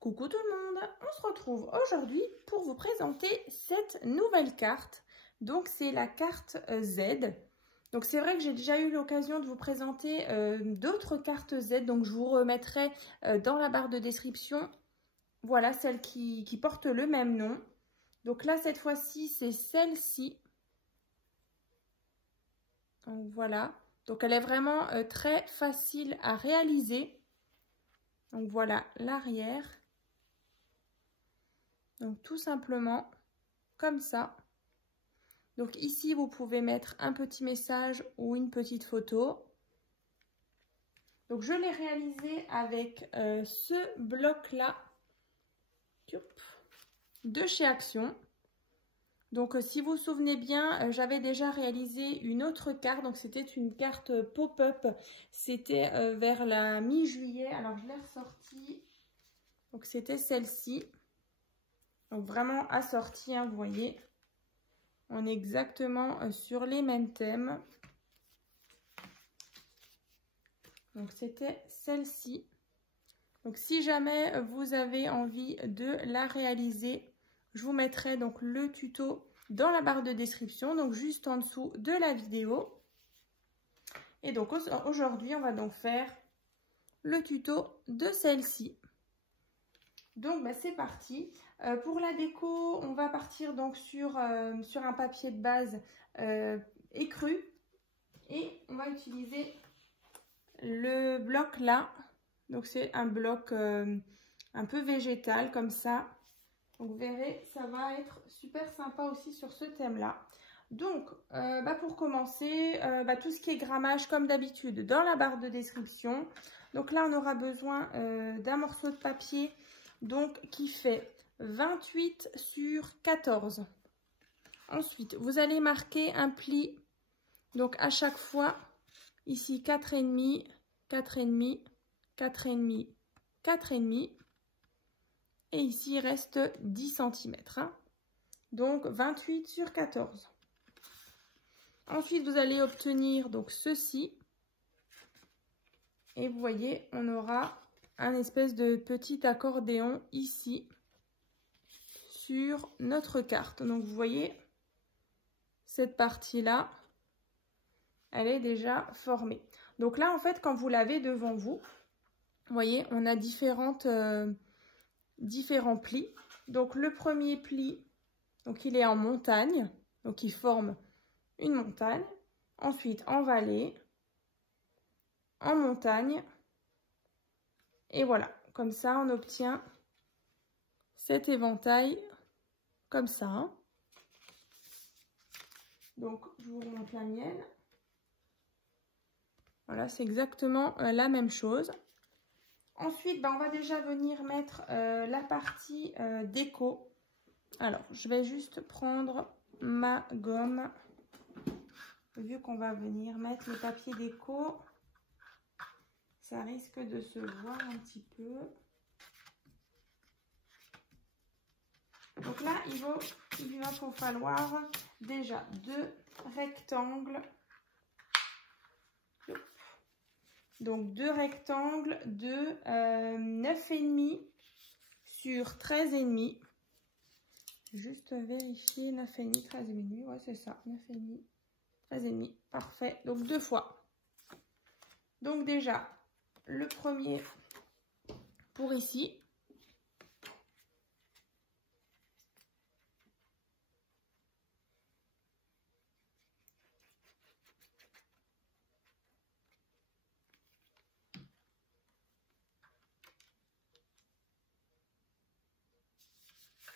Coucou tout le monde, on se retrouve aujourd'hui pour vous présenter cette nouvelle carte. Donc c'est la carte Z. Donc c'est vrai que j'ai déjà eu l'occasion de vous présenter d'autres cartes Z, donc je vous remettrai dans la barre de description, voilà, celle qui porte le même nom. Donc là cette fois-ci c'est celle-ci. Donc voilà, donc elle est vraiment très facile à réaliser. Donc voilà l'arrière. Donc tout simplement comme ça. Donc ici vous pouvez mettre un petit message ou une petite photo. Donc je l'ai réalisé avec ce bloc là de chez Action. Donc si vous vous souvenez bien, j'avais déjà réalisé une autre carte. Donc c'était une carte pop-up. C'était vers la mi-juillet. Alors je l'ai ressortie. Donc c'était celle-ci. Donc vraiment assortie, hein, vous voyez. On est exactement sur les mêmes thèmes. Donc c'était celle-ci. Donc si jamais vous avez envie de la réaliser, je vous mettrai donc le tuto dans la barre de description, donc juste en dessous de la vidéo. Et donc aujourd'hui, on va donc faire le tuto de celle-ci. Donc c'est parti. Pour la déco, on va partir donc sur un papier de base écru. Et on va utiliser le bloc là. Donc c'est un bloc un peu végétal comme ça. Donc vous verrez, ça va être super sympa aussi sur ce thème-là. Donc pour commencer, tout ce qui est grammage comme d'habitude dans la barre de description. Donc là on aura besoin d'un morceau de papier donc qui fait 28 sur 14. Ensuite, vous allez marquer un pli. Donc à chaque fois, ici 4,5, 4,5, 4,5, 4,5. Et ici, il reste 10 cm. Hein. Donc 28 sur 14. Ensuite, vous allez obtenir donc ceci. Et vous voyez, on aura un espèce de petit accordéon ici sur notre carte. Donc vous voyez, cette partie-là, elle est déjà formée. Donc là, en fait, quand vous l'avez devant vous, vous voyez, on a différents plis. Donc le premier pli, donc il est en montagne, donc il forme une montagne. Ensuite en vallée, en montagne. Et voilà, comme ça on obtient cet éventail comme ça. Hein. Donc je vous remonte la mienne. Voilà, c'est exactement la même chose. Ensuite, on va déjà venir mettre la partie déco. Alors, je vais juste prendre ma gomme. Vu qu'on va venir mettre le papier déco, ça risque de se voir un petit peu. Donc là, il va falloir déjà 2 rectangles. Donc 2 rectangles de 9,5 sur 13,5. Juste vérifier 9,5, 13,5. Ouais, c'est ça, 9,5, 13,5. Parfait. Donc 2 fois. Donc déjà, le premier pour ici.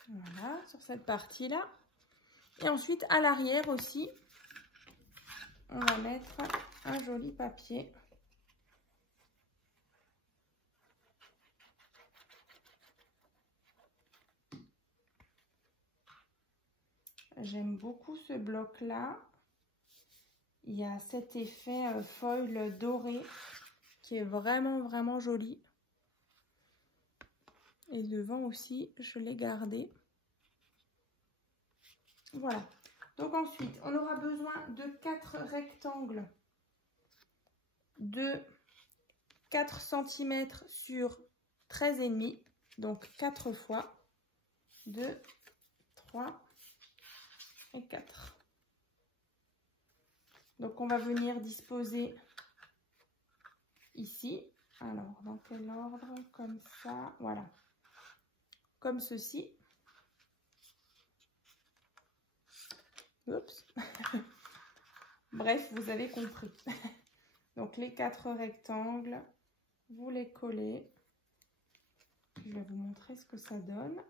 Voilà, sur cette partie-là. Et ensuite, à l'arrière aussi, on va mettre un joli papier. J'aime beaucoup ce bloc-là. Il y a cet effet foil doré qui est vraiment, vraiment joli. Et devant aussi, je l'ai gardé. Voilà. Donc ensuite, on aura besoin de 4 rectangles de 4 cm sur 13,5. donc 4 fois 2, 3 et 4. Donc on va venir disposer ici. Alors dans quel ordre? Comme ça, voilà. Comme ceci. Oups. Bref, vous avez compris. Donc les 4 rectangles, vous les collez. Je vais vous montrer ce que ça donne.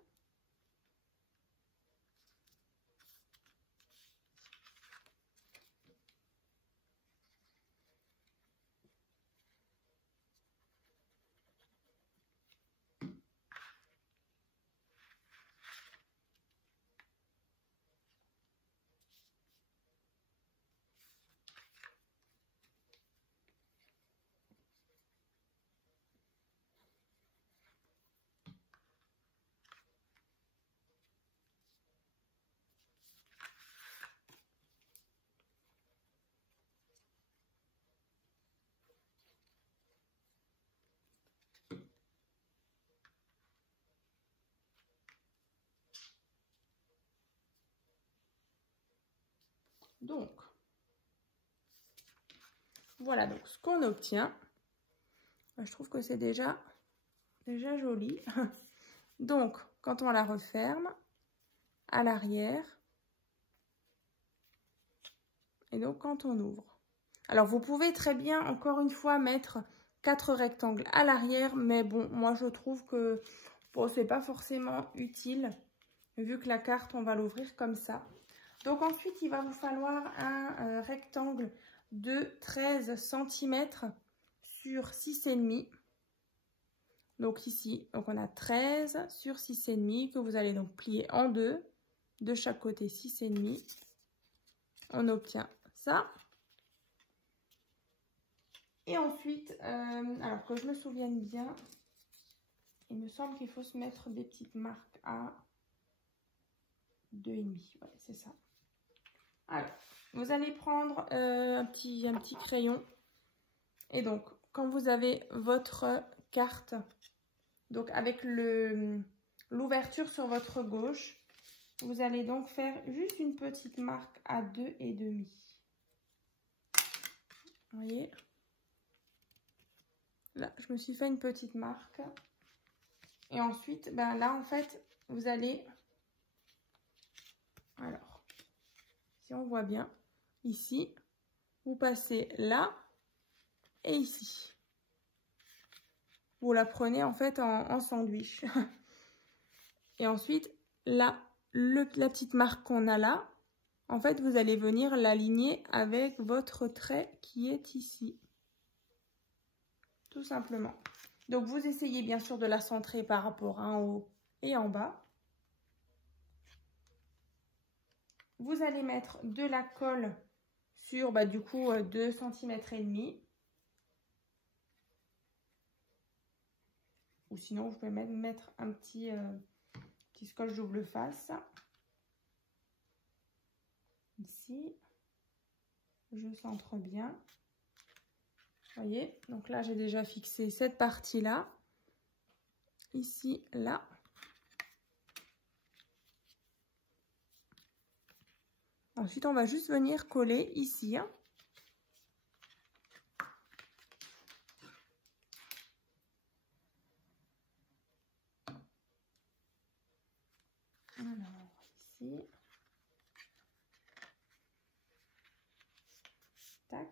Donc, voilà donc ce qu'on obtient. Je trouve que c'est déjà joli. Donc, quand on la referme, à l'arrière, et donc quand on ouvre. Alors, vous pouvez très bien, encore une fois, mettre 4 rectangles à l'arrière, mais bon, moi je trouve que bon, c'est pas forcément utile, vu que la carte, on va l'ouvrir comme ça. Donc ensuite, il va vous falloir un rectangle de 13 cm sur 6,5. Donc ici, donc on a 13 sur 6,5 que vous allez donc plier en deux, de chaque côté 6,5. On obtient ça. Et ensuite, alors que je me souvienne bien, il me semble qu'il faut se mettre des petites marques à 2,5. Ouais, c'est ça. Alors, vous allez prendre un petit crayon. Et donc, quand vous avez votre carte, donc avec l'ouverture sur votre gauche, vous allez donc faire juste une petite marque à 2,5. Vous voyez? Là, je me suis fait une petite marque. Et ensuite, ben là, en fait, vous allez... Alors, si on voit bien, ici, vous passez là et ici. Vous la prenez en fait en sandwich. Et ensuite, là, la petite marque qu'on a là, en fait, vous allez venir l'aligner avec votre trait qui est ici. Tout simplement. Donc, vous essayez bien sûr de la centrer par rapport en haut et en bas. Vous allez mettre de la colle sur, bah, du coup, 2,5 cm. Ou sinon, vous pouvez même mettre un petit scotch double face. Ici. Je centre bien. Vous voyez, donc là, j'ai déjà fixé cette partie-là. Ici, là. Ensuite, on va juste venir coller ici. Hein. Alors, ici. Tac.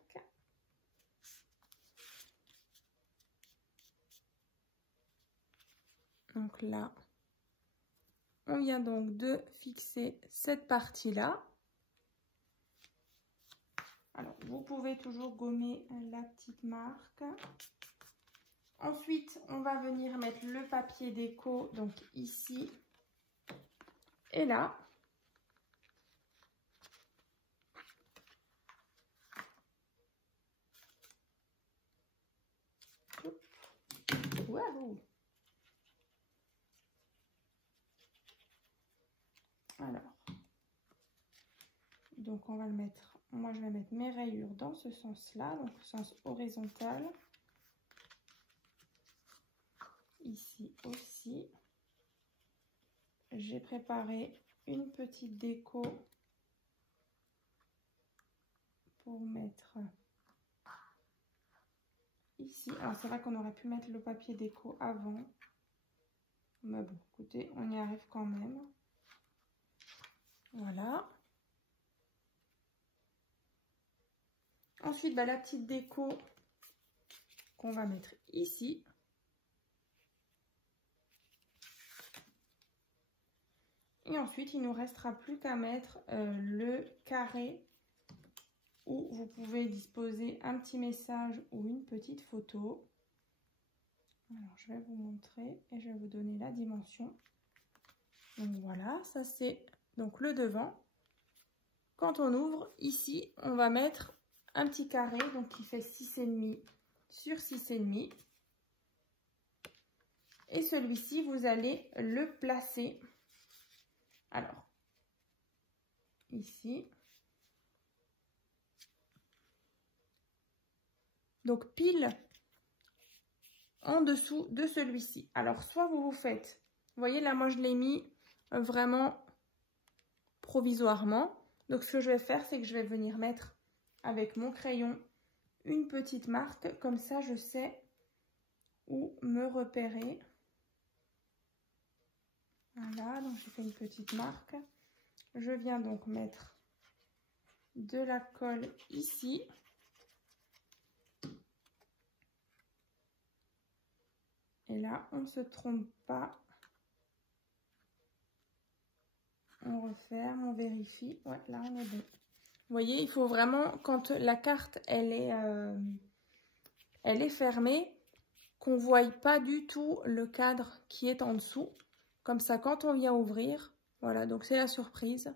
Donc là, on vient donc de fixer cette partie-là. Alors, vous pouvez toujours gommer la petite marque. Ensuite, on va venir mettre le papier déco, donc ici et là. Waouh! Alors, donc on va le mettre, moi je vais mettre mes rayures dans ce sens-là, donc le sens horizontal. Ici aussi. j'ai préparé une petite déco pour mettre ici. Alors c'est vrai qu'on aurait pu mettre le papier déco avant, mais bon, écoutez, on y arrive quand même. Voilà. Ensuite, la petite déco qu'on va mettre ici. Et ensuite, il ne nous restera plus qu'à mettre le carré où vous pouvez disposer un petit message ou une petite photo. Alors, je vais vous montrer et je vais vous donner la dimension. Donc voilà, ça c'est donc le devant. Quand on ouvre, ici, on va mettre un petit carré donc qui fait 6,5 sur 6,5. Et celui-ci, vous allez le placer. Alors, ici. Donc, pile en dessous de celui-ci. Alors, soit vous faites, vous voyez là, moi je l'ai mis vraiment provisoirement. Donc, ce que je vais faire, c'est que je vais venir mettre avec mon crayon une petite marque. Comme ça, je sais où me repérer. Voilà, donc j'ai fait une petite marque. Je viens donc mettre de la colle ici. Et là, on ne se trompe pas. On referme, on vérifie. Ouais, là, on est bon. Vous voyez, il faut vraiment, quand la carte, elle est fermée, qu'on ne voie pas du tout le cadre qui est en dessous. Comme ça, quand on vient ouvrir, voilà, donc c'est la surprise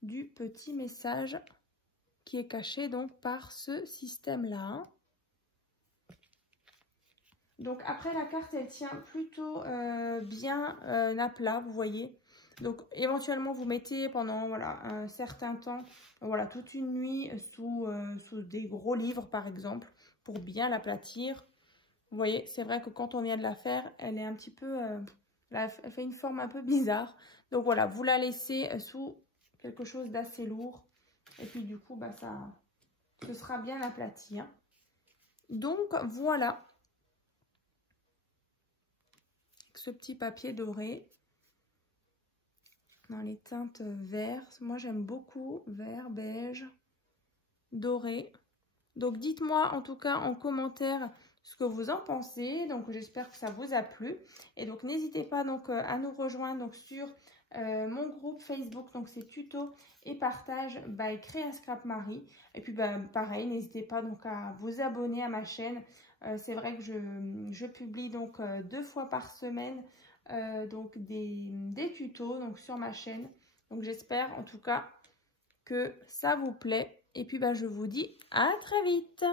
du petit message qui est caché donc par ce système-là. Donc après, la carte, elle tient plutôt bien à plat, vous voyez. Donc éventuellement, vous mettez pendant voilà, un certain temps, voilà, toute une nuit sous des gros livres par exemple, pour bien l'aplatir. Vous voyez, c'est vrai que quand on vient de la faire, elle est un petit peu, elle fait une forme un peu bizarre. Donc voilà, vous la laissez sous quelque chose d'assez lourd. Et puis du coup, ce sera bien aplati. Hein. Donc voilà. Ce petit papier doré. Dans les teintes vert. Moi, j'aime beaucoup vert, beige, doré. Donc, dites-moi en tout cas en commentaire ce que vous en pensez. Donc, j'espère que ça vous a plu. Et donc, n'hésitez pas donc à nous rejoindre donc, sur mon groupe Facebook. Donc, c'est tuto et partage by Créa Scrap Marie. Et puis, pareil, n'hésitez pas donc à vous abonner à ma chaîne. C'est vrai que je publie donc 2 fois par semaine donc des tutos donc sur ma chaîne. Donc j'espère en tout cas que ça vous plaît. Et puis je vous dis à très vite.